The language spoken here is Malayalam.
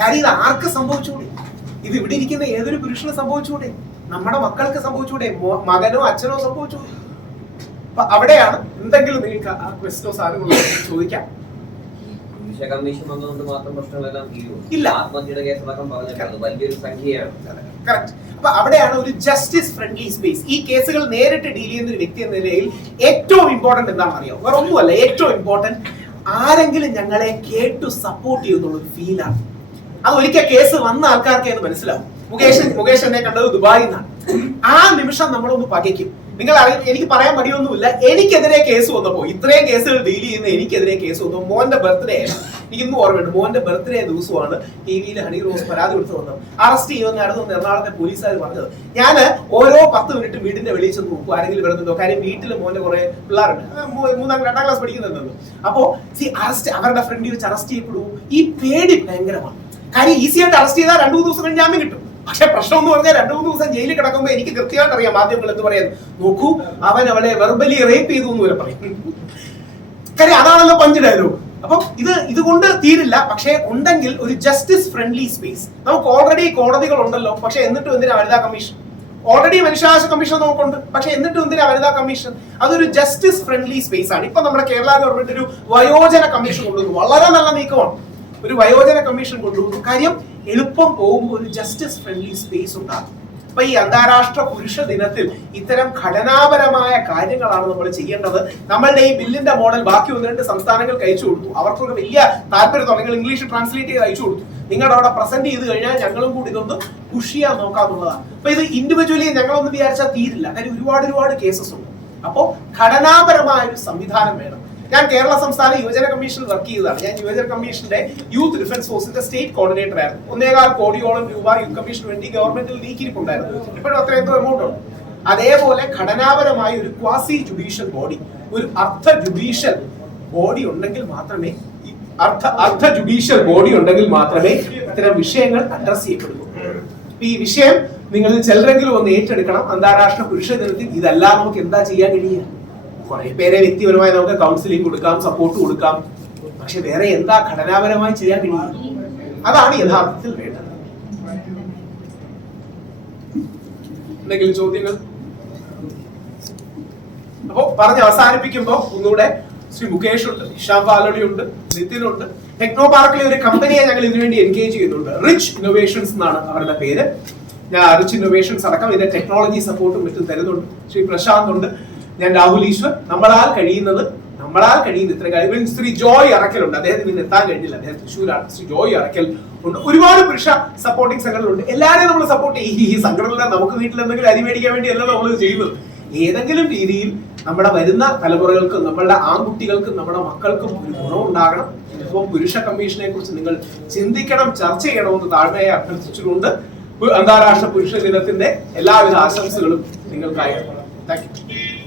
കാര്യം ഇത് ആർക്ക് സംഭവിച്ചുകൂടെ? ഇത് ഇവിടെ ഇരിക്കുന്ന ഏതൊരു പുരുഷന് സംഭവിച്ചുകൂടെ? നമ്മുടെ മക്കൾക്ക് സംഭവിച്ചുകൂടെ? മകനോ അച്ഛനോ സംഭവിച്ചുകൂടെ? അപ്പൊ അവിടെയാണ് എന്തെങ്കിലും നിങ്ങൾക്ക് ആ ക്വസ്റ്റോ സാധനങ്ങളോ ചോദിക്കാം. പുരുഷ കമ്മീഷൻ വന്നതുകൊണ്ട് മാത്രം പ്രശ്നങ്ങളെല്ലാം തീരുമോ? ഇല്ല. ആത്മഹത്യയുടെ കേസടക്കം പറഞ്ഞിട്ടുണ്ട് വലിയൊരു സംഖ്യയാണ്. കറക്റ്റ് അപ്പൊ അവിടെയാണ് ഒരു ജസ്റ്റിസ് ഫ്രണ്ട്ലി സ്പേസ് ഈ കേസുകൾ നേരിട്ട് ഡീൽ ചെയ്യുന്ന ഒരു വ്യക്തി എന്ന നിലയിൽ ഏറ്റവും ഇമ്പോർട്ടന്റ് എന്താണെന്ന് അറിയാം വേറെ ഒന്നുമല്ല ഏറ്റവും ഇമ്പോർട്ടന്റ് ആരെങ്കിലും ഞങ്ങളെ കേട്ടു സപ്പോർട്ട് ചെയ്യുന്നുള്ള ഒരു ഫീലാണ് അത് ഒരിക്കൽ കേസ് വന്ന ആൾക്കാർക്ക് അത് മനസ്സിലാവും. മുകേഷ് മുകേഷ് എന്നെ കണ്ടത് ദുബായിൽ നിന്നാണ്. ആ നിമിഷം നമ്മളൊന്ന് പകയ്ക്കും. നിങ്ങൾ എനിക്ക് പറയാൻ മടിയൊന്നുമില്ല. എനിക്കെതിരെ കേസ് വന്നപ്പോ ഇത്രയും കേസുകൾ ഡീൽ ചെയ്യുന്ന എനിക്കെതിരെ കേസ് വന്നു മോന്റെ ബർത്ത്ഡേ എനിക്ക് ഇന്നും ഓർമ്മയുണ്ട്. മോന്റെ ബർത്ത്ഡേ ദിവസമാണ് ടി വിയിൽ ഹണി റോസ് പരാതി കൊടുത്തു വന്നത്. അറസ്റ്റ് ചെയ്യുമെന്നായിരുന്നു എറണാകുളത്തെ പോലീസുകാർ പറഞ്ഞത്. ഞാൻ ഓരോ പത്ത് മിനിറ്റ് വീടിന്റെ വെളിയിൽ ചെന്ന് നോക്കും. ആരെങ്കിലും വരുന്നുണ്ടോ കാര്യം വീട്ടിൽ മോന്റെ കുറെ പിള്ളേരുണ്ട്. മൂന്നാം രണ്ടാം ക്ലാസ് പഠിക്കുന്നുണ്ടോ അപ്പോ സി അറസ്റ്റ് അവരുടെ ഫ്രണ്ടിൽ വെച്ച് അറസ്റ്റ് ചെയ്യപ്പെടുമോ ഈ പേടി ഭയങ്കരമാണ്. കാര്യം ഈസി ആയിട്ട് അറസ്റ്റ് ചെയ്താൽ രണ്ടു മൂന്ന് ദിവസം ജാമ്യം കിട്ടും. പക്ഷെ പ്രശ്നം എന്ന് പറഞ്ഞാൽ രണ്ടു മൂന്ന് ദിവസം ജയിലിൽ കിടക്കുമ്പോൾ എനിക്ക് കൃത്യമായിട്ട് അറിയാം മാധ്യമങ്ങൾ എന്ന് പറയുന്നത് നോക്കൂ അവൻ അവളെ വെർബലി റേപ്പ് ചെയ്തു എന്ന് വരെ പറയും. കാര്യം അതാണല്ലോ പഞ്ച് ഡയലോഗ് അപ്പം ഇത് ഇതുകൊണ്ട് തീരില്ല. പക്ഷേ ഉണ്ടെങ്കിൽ ഒരു ജസ്റ്റിസ് ഫ്രണ്ട്ലി സ്പേസ് നമുക്ക് ഓൾറെഡി കോടതികൾ ഉണ്ടല്ലോ. പക്ഷെ എന്നിട്ടും എന്തിനാ വനിതാ കമ്മീഷൻ ഓൾറെഡി മനുഷ്യാവകാശ കമ്മീഷൻ നമുക്കുണ്ട്. പക്ഷെ എന്നിട്ടും എന്തിനാ വനിതാ കമ്മീഷൻ അതൊരു ജസ്റ്റിസ് ഫ്രണ്ട്ലി സ്പേസ് ആണ്. ഇപ്പൊ നമ്മുടെ കേരള ഗവൺമെന്റ് ഒരു വയോജന കമ്മീഷൻ കൊണ്ടുവന്നു. വളരെ നല്ല നീക്കമാണ്. ഒരു വയോജന കമ്മീഷൻ കൊണ്ടുവന്നു കാര്യം എളുപ്പം പോകുമ്പോൾ ഒരു ജസ്റ്റിസ് ഫ്രണ്ട്ലി സ്പേസ് ഉണ്ടാകും. അപ്പൊ ഈ അന്താരാഷ്ട്ര പുരുഷ ദിനത്തിൽ ഇത്തരം ഘടനാപരമായ കാര്യങ്ങളാണ് നമ്മൾ ചെയ്യേണ്ടത്. നമ്മളുടെ ഈ ബില്ലിന്റെ മോഡൽ ബാക്കി ഒന്ന് രണ്ട് സംസ്ഥാനങ്ങൾക്ക് അയച്ചു കൊടുത്തു. അവർക്കൊരു വലിയ താല്പര്യം നിങ്ങൾ ഇംഗ്ലീഷ് ട്രാൻസ്ലേറ്റ് ചെയ്ത് അയച്ചു കൊടുത്തു. നിങ്ങളുടെ അവിടെ പ്രസന്റ് ചെയ്ത് കഴിഞ്ഞാൽ ഞങ്ങളും കൂടി ഇതൊന്ന് പുഷ് ചെയ്യാൻ നോക്കാന്നുള്ളതാണ്. അപ്പൊ ഇത് ഇൻഡിവിജ്വലി ഞങ്ങളൊന്ന് വിചാരിച്ചാൽ തീരില്ല. കാര്യം ഒരുപാട് ഒരുപാട് കേസസ് ഉണ്ട്. അപ്പോൾ ഘടനാപരമായ ഒരു സംവിധാനം വേണം. ഞാൻ കേരള സംസ്ഥാന യുവജന കമ്മീഷനിൽ വർക്ക് ചെയ്തതാണ്. ഞാൻ യുവജന കമ്മീഷന്റെ യൂത്ത് ഡിഫൻസ് ഫോഴ്സിന്റെ സ്റ്റേറ്റ് കോർഡിനേറ്റർ ആയിരുന്നു. ഒന്നേകാൽ കോടിയോളം രൂപ യൂത്ത് കമ്മീഷൻ വേണ്ടി ഗവൺമെന്റിൽ നീക്കിയിരിപ്പുണ്ടായിരുന്നു. ഇപ്പോഴും അത്ര എന്തോ എമൗണ്ട് ഉണ്ട്. അതേപോലെ ഘടനാപരമായ ഒരു ക്വാസി ജുഡീഷ്യൽ ബോഡി ഒരു അർദ്ധ ജുഡീഷ്യൽ ബോഡി ഉണ്ടെങ്കിൽ മാത്രമേ അർദ്ധ അർദ്ധ ജുഡീഷ്യൽ ബോഡി ഉണ്ടെങ്കിൽ മാത്രമേ ഇത്തരം വിഷയങ്ങൾ അഡ്രസ് ചെയ്യപ്പെടുള്ളൂ ഈ വിഷയം നിങ്ങൾ ചിലരെങ്കിലും ഒന്ന് ഏറ്റെടുക്കണം. അന്താരാഷ്ട്ര പുരുഷ ദിനത്തിൽ ഇതെല്ലാം നമുക്ക് എന്താ ചെയ്യാൻ കഴിയുക? കുറെ പേരെ വ്യക്തിപരമായി നമുക്ക് കൗൺസിലിംഗ് കൊടുക്കാം സപ്പോർട്ട് കൊടുക്കാം. പക്ഷെ വേറെ എന്താ ഘടനാപരമായി ചെയ്യാൻ കഴിയും അതാണ് യഥാർത്ഥത്തിൽ വേണ്ടത്. എന്തെങ്കിലും ചോദ്യങ്ങൾ? അപ്പോ പറഞ്ഞ് അവസാനിപ്പിക്കുമ്പോ ഒന്നുകൂടെ ശ്രീ മുകേഷ് ഉണ്ട് ഇഷാം പാലടി ഉണ്ട് നിതിൻ ഉണ്ട്. ടെക്നോ പാർക്കിലെ ഒരു കമ്പനിയെ ഞങ്ങൾ ഇതിനുവേണ്ടി എൻഗേജ് ചെയ്യുന്നുണ്ട്. റിച്ച് ഇന്നോവേഷൻസ് എന്നാണ് അവരുടെ പേര്. ഞാൻ റിച്ച് ഇന്നോവേഷൻസ് അടക്കം ഇതിന്റെ ടെക്നോളജി സപ്പോർട്ടും മറ്റും തരുന്നുണ്ട്. ശ്രീ പ്രശാന്ത് ഉണ്ട്. ഞാൻ രാഹുൽ ഈശ്വർ. നമ്മളാൽ കഴിയുന്നത് നമ്മളാൽ കഴിയുന്ന ഇത്ര കാര്യം ശ്രീ ജോയ് അറക്കലുണ്ട്. അദ്ദേഹത്തിന് ഇന്ന് എത്താൻ കഴിഞ്ഞില്ല. അദ്ദേഹം തൃശ്ശൂരാണ്. ശ്രീ ജോയ് അറക്കൽ ഉണ്ട്. ഒരുപാട് പുരുഷ സപ്പോർട്ടിംഗ് സംഘടനകളുണ്ട്. എല്ലാവരെയും നമ്മൾ സപ്പോർട്ട് ചെയ്യും. ഈ സംഘടന നമുക്ക് വീട്ടിൽ എന്തെങ്കിലും അരി മേടിക്കാൻ വേണ്ടിയല്ല നമ്മൾ ചെയ്യുന്നത്? ഏതെങ്കിലും രീതിയിൽ നമ്മുടെ വരുന്ന തലമുറകൾക്കും നമ്മളുടെ ആൺകുട്ടികൾക്കും നമ്മുടെ മക്കൾക്കും ഒരു ഗുണം ഉണ്ടാകണം. ഇപ്പം പുരുഷ കമ്മീഷനെ കുറിച്ച് നിങ്ങൾ ചിന്തിക്കണം ചർച്ച ചെയ്യണമെന്ന് താഴ്മയെ അഭ്യർത്ഥിച്ചുകൊണ്ട് അന്താരാഷ്ട്ര പുരുഷ ദിനത്തിന്റെ എല്ലാവിധ ആശംസകളും നിങ്ങൾക്കായി താങ്ക് യു